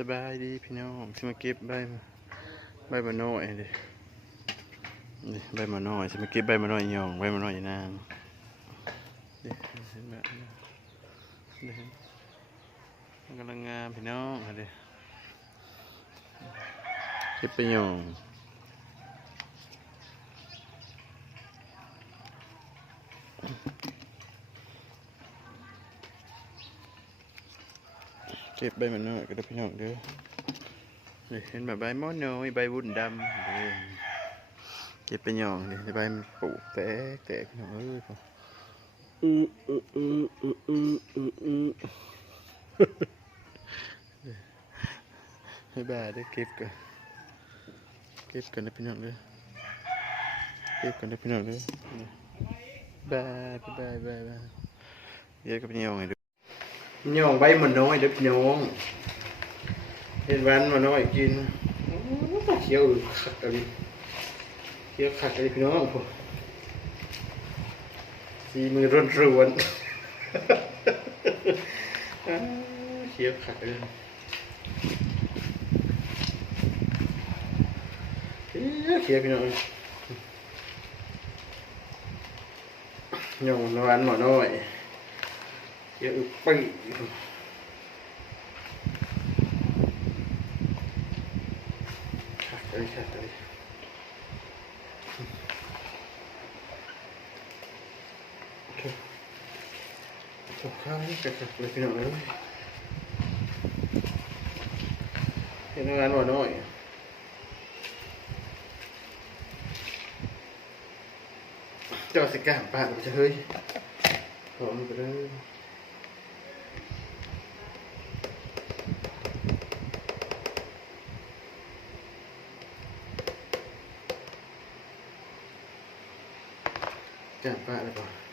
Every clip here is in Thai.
สบายดีพี่น้องสิมาเก็บใบมะน้อยดินี่ใบมะน้อยสิมาเก็บใบมะน้อยยองใบมะน้อยนางดิเห็นแบบนี้ดิเห็นมันกำลังงามพี่น้องอะดิเก็บไปยองเก็บใบมะน้อยก็ได้พี่น้องเด้อนี่เห็นแบบใบมะน้อยใบวุ้นดำเก็บไปยองดิใบมันปลูกแตกพี่น้องเอ้ยให้บ้าได้เก็บกันนะพี่น้องเด้อเก็บกันนะพี่น้องเด้อบายเดี๋ยวกับพี่น้องให้ดูพี่น้องใบมันน้อยเด้อพี่น้องเห็นวันมันน้อยกินเขียวขัดอะไรเขียวขัดอะไรพี่น้องผมสีมือร้วนเขียวขัดเลยเขียวพี่น้องย่องนวันหมอน้อยเขียวอึปีขัดเลยถูกข้าวนี่ขัดเลยพี่น้องเลยเห็นงานหมอน้อยเจ้าสิกล้าปาดมันจะเฮ้ยหอมไปเลยกล้าปาดเลยป่ะ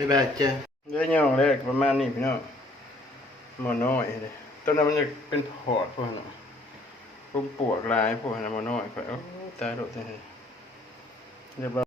บ๊ายบายจ้ะเดี๋ยวย่องแรกประมาณนี้พี่น้องหมอน้อยเลยตอนนั้นมันจะเป็นพอดพวกนั้นพวกปวกลายพวกนั้นหมอน้อยก็ตายโดดเลยเรียบร้อย